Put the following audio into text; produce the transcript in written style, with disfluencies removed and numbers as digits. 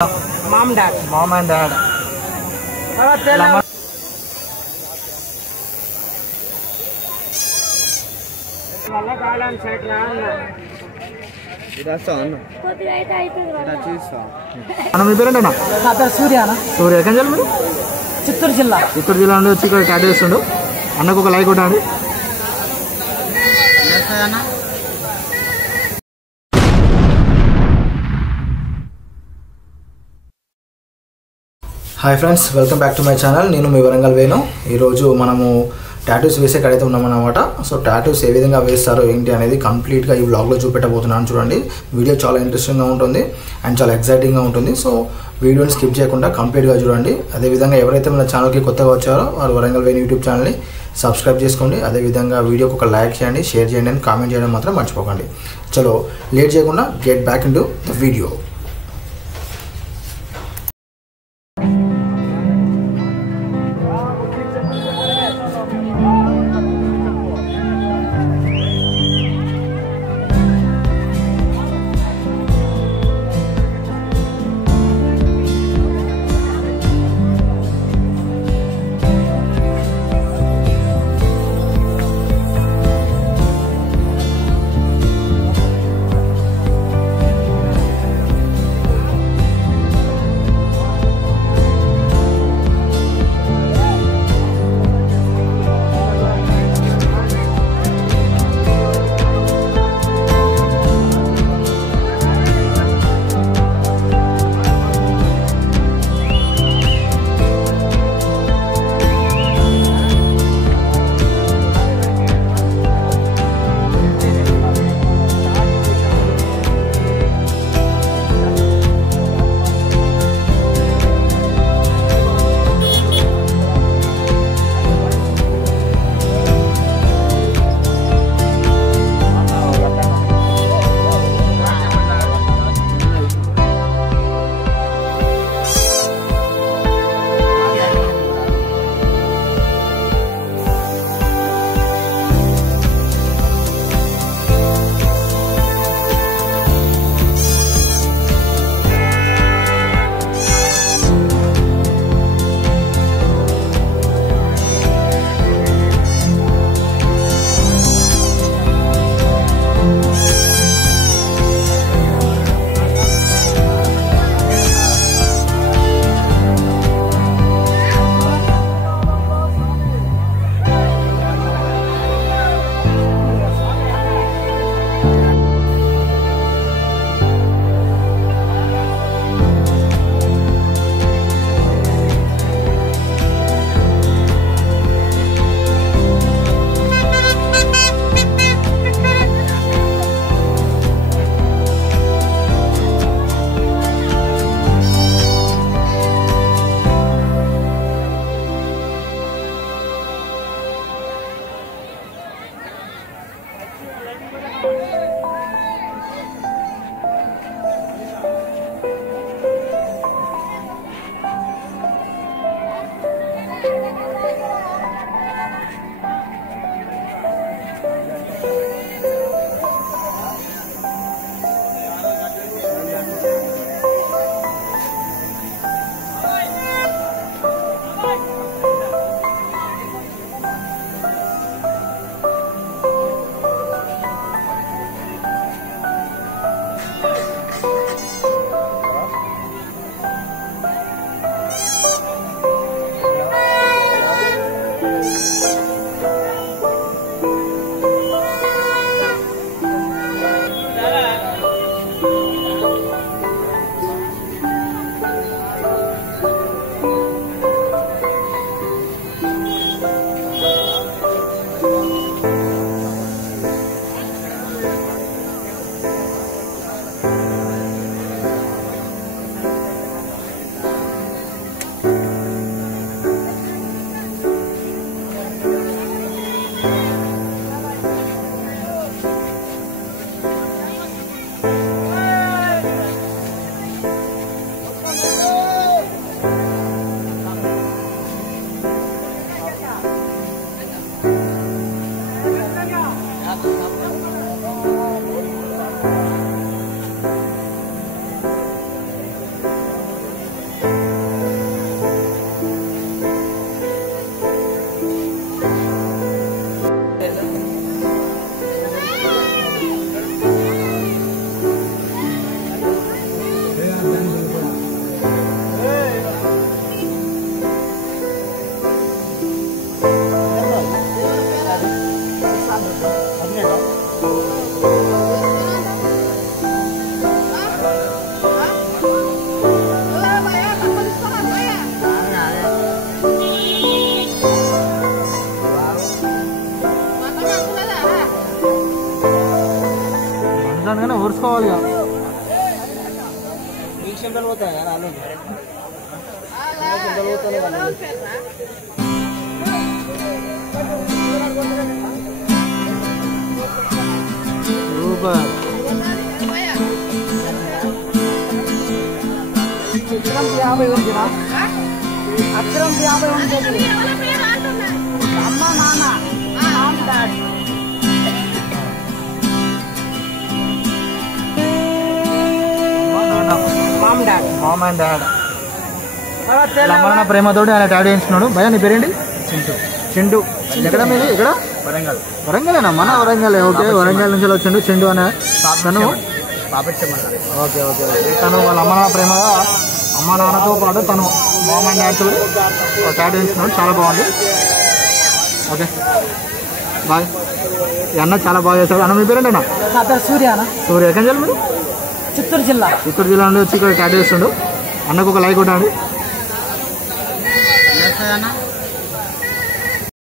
Mom, dad. Mom and dad. మీ పేరేంటన్నా? నా పేరు సూర్య. సూర్య ఎక్కడి నుంచి మీరు? చిత్తూరు జిల్లా. చిత్తూరు జిల్లా నుండి వచ్చి ఇక్కడ క్యాట్ చేస్తుండు. అన్నకు ఒక లైక్ కొట్టండి. Hi friends, welcome back to my channel. నేను మీ వరంగల్ వేణు. ఈరోజు మనము టాటూస్ వేసే కడైతే ఉన్నామన్నమాట. సో టాటూస్ ఏ విధంగా వేస్తారో ఏంటి అనేది కంప్లీట్గా ఈ వ్లాగ్లో చూపెట్టబోతున్నాను. చూడండి, వీడియో చాలా ఇంట్రెస్టింగ్గా ఉంటుంది అండ్ చాలా ఎక్సైటింగ్గా ఉంటుంది. సో వీడియోని స్కిప్ చేయకుండా కంప్లీట్గా చూడండి. అదేవిధంగా ఎవరైతే మన ఛానల్కి కొత్తగా వచ్చారో వారు వరంగల్ వేణు యూట్యూబ్ ఛానల్ని సబ్స్క్రైబ్ చేసుకోండి. అదేవిధంగా వీడియోకి ఒక లైక్ చేయండి, షేర్ చేయండి అండ్ కామెంట్ చేయడం మాత్రం మర్చిపోకండి. చలో లేట్ చేయకుండా get back in to the video. కావాలి సూపర్. అక్షరం 50 ఉంటుంది. అమ్మ నాన్న డాడ్ మామ్ అండ్ డాడ్ అమ్మ ప్రేమతోటి ఆయన డాడీ వేయించున్నాడు. భయ నీ పేరేంటి? చింటూ. ఎక్కడ మీది? ఇక్కడ వరంగలేనా? మన వరంగలే. ఓకే, వరంగల్ నుంచి వచ్చిండు చింటూ అనే తను. ఓకే ఓకే తను వాళ్ళ అమ్మ నాన్న ప్రేమగా అమ్మ నాన్నతో పాటు తను మామ్ అండ్ డాడ్ తోటి డాడీ వేయించున్నాడు. చాలా బాగుంది. Okay bye. ఈ అన్న చాలా బాగా చేస్తాడు. అన్న మీ పేరేంటి అన్న? నా పేరు సూర్య. సూర్య. ఎక్కడి నుంచి మీరు? చిత్తూరు జిల్లా నుండి వచ్చి ఇక్కడ డాడీ వేస్తుండు. అన్నకు ఒక లైక్ కొట్టండి.